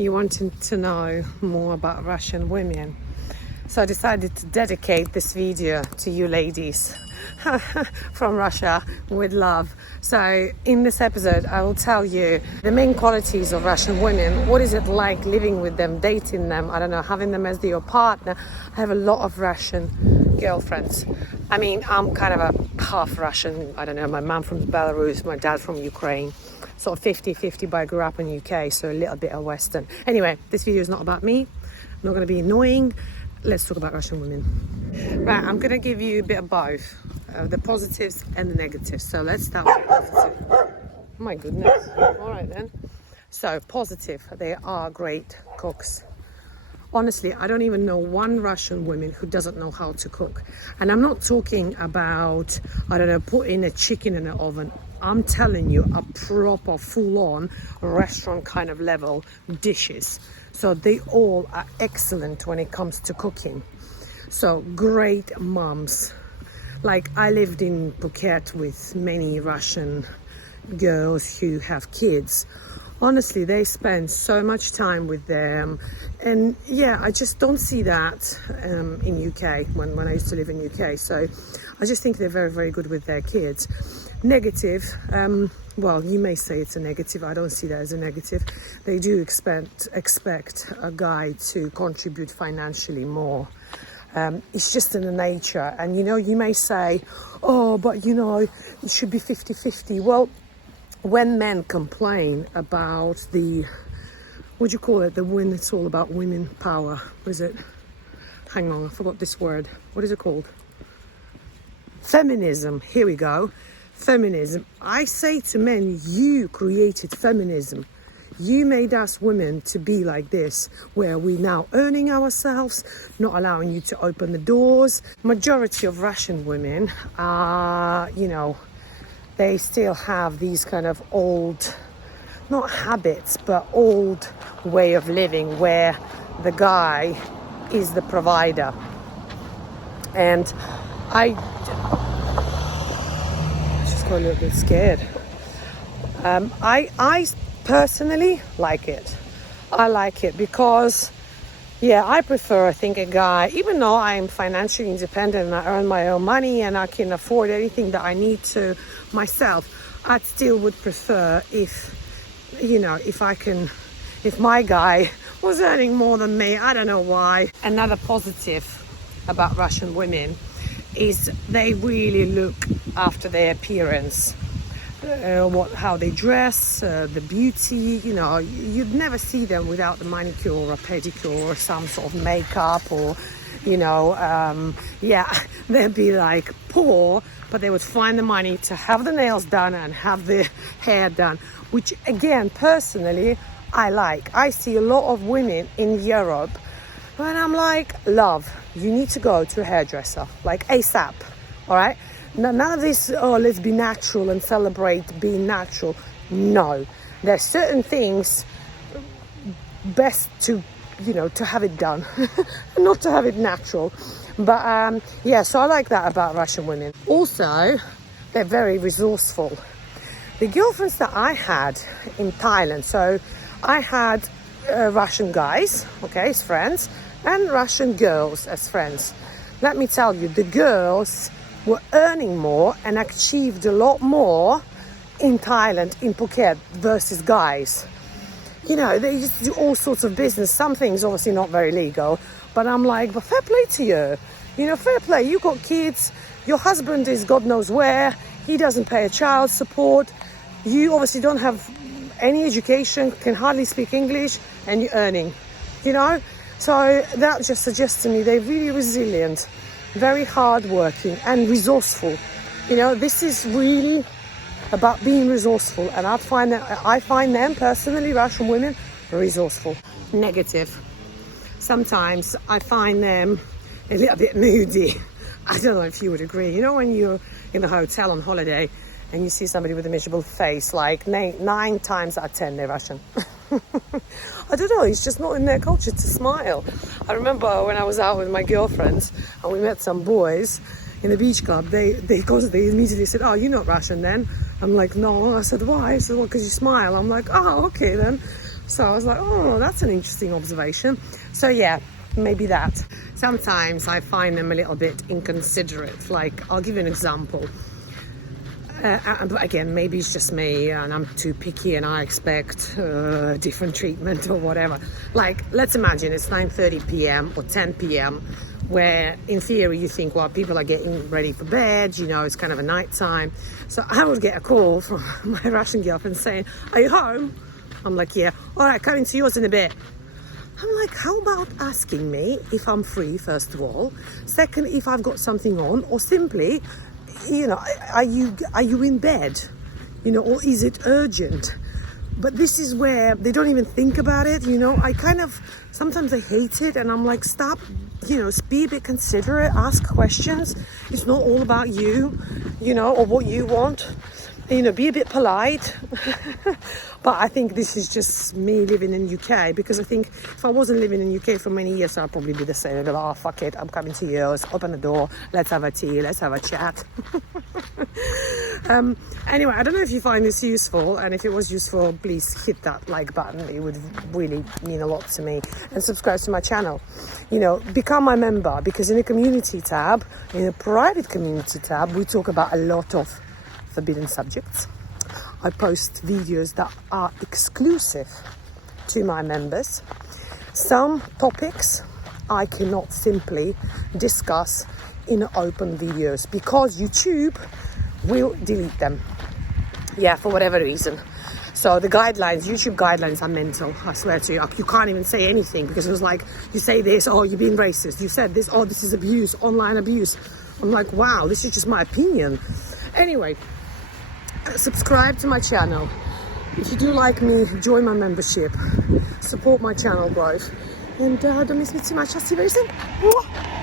you wanted to know more about Russian women. So I decided to dedicate this video to you ladies from Russia with love. So in this episode, I will tell you the main qualities of Russian women. What is it like living with them, dating them, I don't know, having them as your partner. I have a lot of Russian girlfriends. I mean, I'm kind of a half Russian. I don't know, my mum from Belarus, my dad from Ukraine. Sort of 50-50, but I grew up in the UK, so a little bit of Western. Anyway, this video is not about me. I'm not going to be annoying. Let's talk about Russian women. Right, I'm going to give you a bit of both, the positives and the negatives. So let's start with positive. Oh my goodness. All right then. So positive, they are great cooks. Honestly, I don't even know one Russian woman who doesn't know how to cook. And I'm not talking about, I don't know, putting a chicken in an oven. I'm telling you, a proper full-on restaurant kind of level dishes. So they all are excellent when it comes to cooking. So great moms. Like I lived in Phuket with many Russian girls who have kids. Honestly, they spend so much time with them. And yeah, I just don't see that in UK when I used to live in UK. So I just think they're very, very good with their kids. Negative, well, you may say it's a negative. I don't see that as a negative. They do expect a guy to contribute financially more. It's just in the nature. And, you know, you may say, oh, but, you know, it should be 50-50. Well, when men complain about the, what do you call it, when it's all about women power, what is it? Hang on, I forgot this word. What is it called? Feminism, here we go. Feminism. I say to men, you created feminism. You made us women to be like this, where we're now earning ourselves, not allowing you to open the doors. Majority of Russian women are, you know, they still have these kind of old, not habits, but old way of living where the guy is the provider. And I just got a little bit scared. I personally like it. I like it because, yeah, I prefer, I think, a guy, even though I'm financially independent and I earn my own money and I can afford anything that I need to myself, I still would prefer if, you know, if my guy was earning more than me. I don't know why. Another positive about Russian women is they really look after their appearance. How they dress, the beauty, you know, you'd never see them without the manicure or a pedicure or some sort of makeup or, you know, yeah, they'd be like poor, but they would find the money to have the nails done and have the hair done, which again, personally, I like. I see a lot of women in Europe and I'm like, love, you need to go to a hairdresser, like ASAP, all right? None of this, oh, let's be natural and celebrate being natural. No, there are certain things best to, you know, to have it done, not to have it natural. But yeah, so I like that about Russian women. Also, they're very resourceful. The girlfriends that I had in Thailand, so I had Russian guys, okay, as friends, and Russian girls as friends. Let me tell you, the girls were earning more and achieved a lot more in Thailand, in Phuket, versus guys. You know, they used to do all sorts of business. Some things obviously not very legal, but I'm like, but fair play to you. You know, fair play. You got kids. Your husband is God knows where. He doesn't pay a child support. You obviously don't have any education, can hardly speak English, and you're earning, you know? So that just suggests to me they're really resilient, very hardworking and resourceful. You know, this is really about being resourceful, and I find them personally, Russian women, resourceful. Negative. Sometimes I find them a little bit moody. I don't know if you would agree. You know, when you're in a hotel on holiday and you see somebody with a miserable face, like 9 times out of 10 they're Russian. I don't know, it's just not in their culture to smile. I remember when I was out with my girlfriends and we met some boys in the beach club, they immediately said, oh, you're not Russian then? I'm like, no. I said, why? I said, well, because you smile. I'm like, oh, okay then. So I was like, oh, that's an interesting observation. So yeah, maybe that. Sometimes I find them a little bit inconsiderate. Like, I'll give you an example. Again, maybe it's just me and I'm too picky and I expect different treatment or whatever. Like, let's imagine it's 9:30 p.m. or 10 p.m. where in theory you think, well, people are getting ready for bed, you know, it's kind of a night time. So I would get a call from my Russian girlfriend saying, are you home? I'm like, yeah. All right, coming to yours in a bit. I'm like, how about asking me if I'm free, first of all? Second, if I've got something on, or simply, you know, are you in bed? You know, or is it urgent? But this is where they don't even think about it, you know. I kind of, sometimes I hate it, and I'm like, stop, you know, be a bit considerate, ask questions. It's not all about you, you know, or what you want. You know, be a bit polite. But I think this is just me living in UK, because I think if I wasn't living in UK for many years, I'd probably be the same. I'd be like, oh, fuck it, I'm coming to yours, open the door, let's have a tea, let's have a chat. Anyway, I don't know if you find this useful, and if it was useful, please hit that like button. It would really mean a lot to me. And subscribe to my channel. You know, become my member, because in the community tab, in the private community tab, we talk about a lot of forbidden subjects. I post videos that are exclusive to my members. Some topics I cannot simply discuss in open videos because YouTube will delete them. Yeah, for whatever reason. So the guidelines, YouTube guidelines are mental, I swear to you. You can't even say anything, because it was like, you say this, oh, you're being racist. You said this, oh, this is abuse, online abuse. I'm like, wow, this is just my opinion. Anyway, subscribe to my channel. If you do like me, join my membership. Support my channel growth. And don't miss me too much. I'll see you very soon.